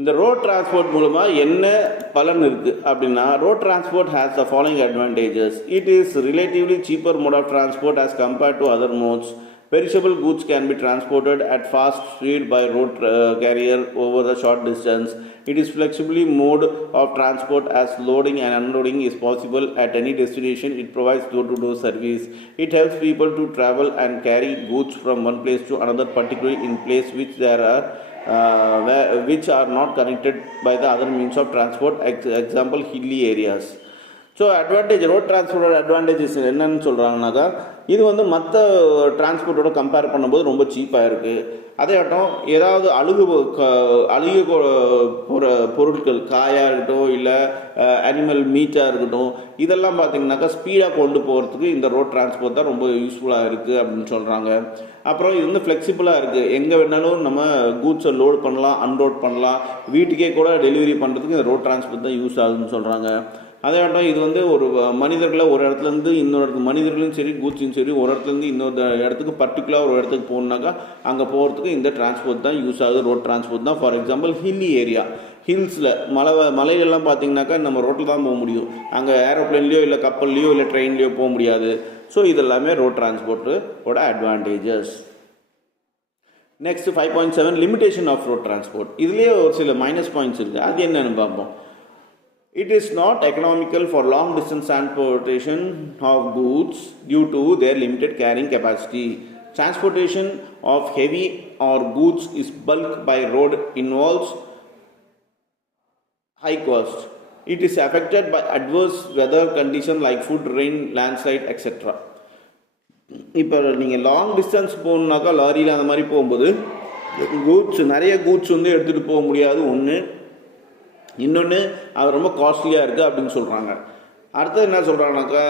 இந்த road transport மூலமாக என்ன பலன் இருக்குது அப்படின்னா, road transport has the following advantages. It is relatively cheaper mode of transport as compared to other modes. Perishable goods can be transported at fast speed by road carrier over the short distance. It is flexibly mode of transport as loading and unloading is possible at any destination. It provides door-to-door service. It helps people to travel and carry goods from one place to another, particularly in place which are not connected by the other means of transport, example hilly areas. So road டிரான்ஸ்போர்ட்டோட advantages என்னன்னு சொல்கிறாங்கனாக்கா, இது வந்து மற்ற டிரான்ஸ்போர்ட்டோட compare பண்ணும்போது ரொம்ப சீப்பாக இருக்குது. அதேட்டம் ஏதாவது அழுகிய பொருட்கள், காயாக இருக்கட்டும் இல்லை அனிமல் மீட்டாக இருக்கட்டும், இதெல்லாம் பார்த்திங்கனாக்கா ஸ்பீடாக கொண்டு போகிறதுக்கு இந்த ரோட் டிரான்ஸ்போர்ட் தான் ரொம்ப யூஸ்ஃபுல்லாக இருக்குது அப்படின்னு சொல்கிறாங்க. அப்புறம் இது வந்து ஃப்ளெக்சிபிளாக இருக்குது. எங்கே வேணாலும் நம்ம கூட்ஸை லோட் பண்ணலாம், அன்லோட் பண்ணலாம், வீட்டுக்கே கூட டெலிவரி பண்ணுறதுக்கு இந்த ரோட் டிரான்ஸ்போர்ட் தான் யூஸ் ஆகுதுன்னு சொல்கிறாங்க. அதேட்டம் இது வந்து ஒரு மனிதர்களை ஒரு இடத்துலேருந்து இன்னொரு இடத்துக்கு, மனிதர்களும் சரி கூட்ஸும் சரி, ஒரு இடத்துலேருந்து இன்னொரு இடத்துக்கு பர்டிகுலர் ஒரு இடத்துக்கு போகணுன்னாக்கா அங்கே போகிறதுக்கு இந்த டிரான்ஸ்போர்ட் தான் யூஸ் ஆகுது, ரோட் டிரான்ஸ்போர்ட் தான். ஃபார் எக்ஸாம்பிள் ஹில்லி ஏரியா, ஹில்ஸில் மலையிலெல்லாம் பார்த்திங்கனாக்கா நம்ம ரோட்டில் தான் போக முடியும். அங்கே ஏரோப்ளேன்லேயோ இல்லை கப்பல்லையோ இல்லை ட்ரெயின்லேயோ போக முடியாது. ஸோ இதெல்லாமே ரோட் டிரான்ஸ்போர்ட்டோட advantages. Next 5.7 limitation of road transport. இதுலேயே ஒரு சில மைனஸ் பாயிண்ட்ஸ் இருக்குது. அது என்னென்னு பார்ப்போம். It is not economical for long distance transportation of goods due to their limited carrying capacity. Transportation of heavy or goods is bulk by road involves high cost. It is affected by adverse weather conditions like flood, rain, landslide, etc. இப்போ நீங்கள் long distance போகணுன்னாக்கா லாரியில் அந்த மாதிரி போகும்போது நிறைய goods வந்து எடுத்துகிட்டு போக முடியாது. இன்னொன்று அது ரொம்ப காஸ்ட்லியாக இருக்குது அப்படின்னு சொல்கிறாங்க. அடுத்தது என்ன சொல்கிறாங்கனாக்கா,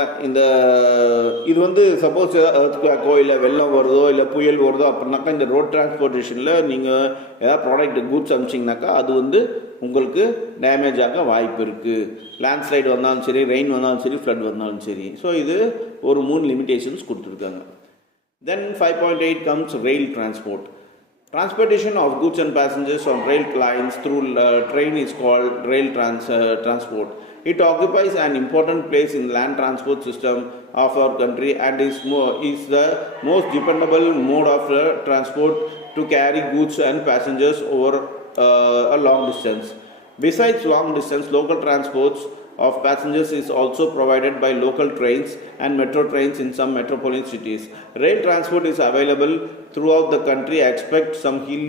இது வந்து சப்போஸ் எர்த்குவேக்கோ இல்லை வெள்ளம் வருதோ இல்லை புயல் வருதோ அப்படின்னாக்கா இந்த ரோட் டிரான்ஸ்போர்ட்டேஷனில் நீங்கள் ஏதாவது ப்ராடக்ட் கூட்ஸ் அனுப்பிச்சிங்கனாக்கா அது வந்து உங்களுக்கு டேமேஜ் ஆக வாய்ப்பு இருக்குது. லேண்ட்ஸ்லைடு வந்தாலும் சரி, ரெயின் வந்தாலும் சரி, ஃப்ளட் வந்தாலும் சரி. ஸோ இது ஒரு 3 லிமிடேஷன்ஸ் கொடுத்துருக்காங்க. தென் 5.8 comes rail transport. Transportation of goods and passengers on rail lines through train is called rail transport. It occupies an important place in land transport system of our country and is the most dependable mode of transport to carry goods and passengers over a long distance. Besides long distance, local transports of passengers is also provided by local trains and metro trains in some metropolitan cities. Rail transport is available throughout the country except some hilly